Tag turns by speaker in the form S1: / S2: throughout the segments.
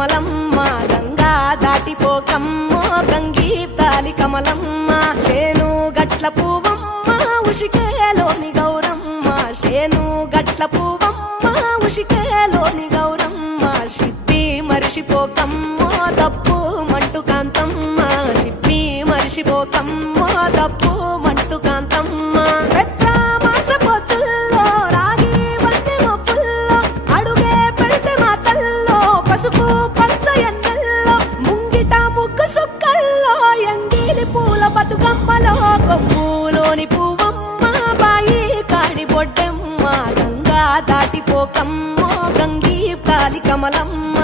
S1: కమలమ్మ గంగా దాటిపోకమ్మో గంగీ తాలి కమలమ్మ చేను గట్ల పువ్వమ్మ ఉషికేలోని గౌరమ్మ చేను గట్ల పువ్వమ్మ ఉషికేలోని గౌరమ్మ షిప్పి మరిషిపోకమ్మో తప్పు మంటు కాంతమ్మ షిప్పి మరిషిపోకమ్మో తప్పు మంటు కాంతమ్మ. దాటిపోకమ్మో గంగీ కాలి కమలమ్మ.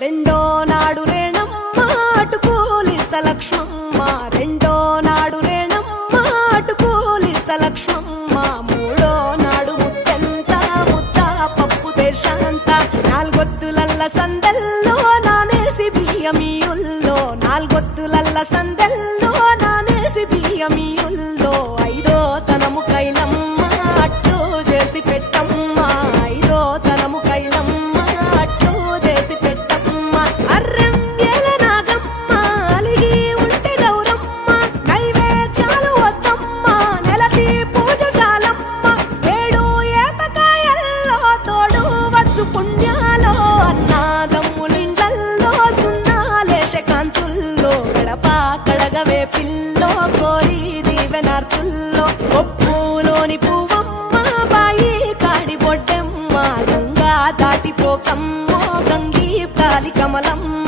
S1: రెండో నాడు రేణమ్మ అటు కూలిస్త లక్ష్మమ్మ రెండో నాడు రేణమ్మ అటు కూలిస్త లక్ష్మమ్మ మూడో నాడు ముత్తెంత ముద్ద పప్పు దేశంత నాలుగొత్తులల్ల సందల్లో నానేసి బియ్యమియుల్లో. నాలుగొత్తులల్ల సందల్లో రాత్రుల్లో ఒప్పులోని పువ్వమ్మ బాయి కాడి బొడ్డెమ్మ గంగా దాటిపోకమ్మ గంగీ కాలి కమలమ్మ.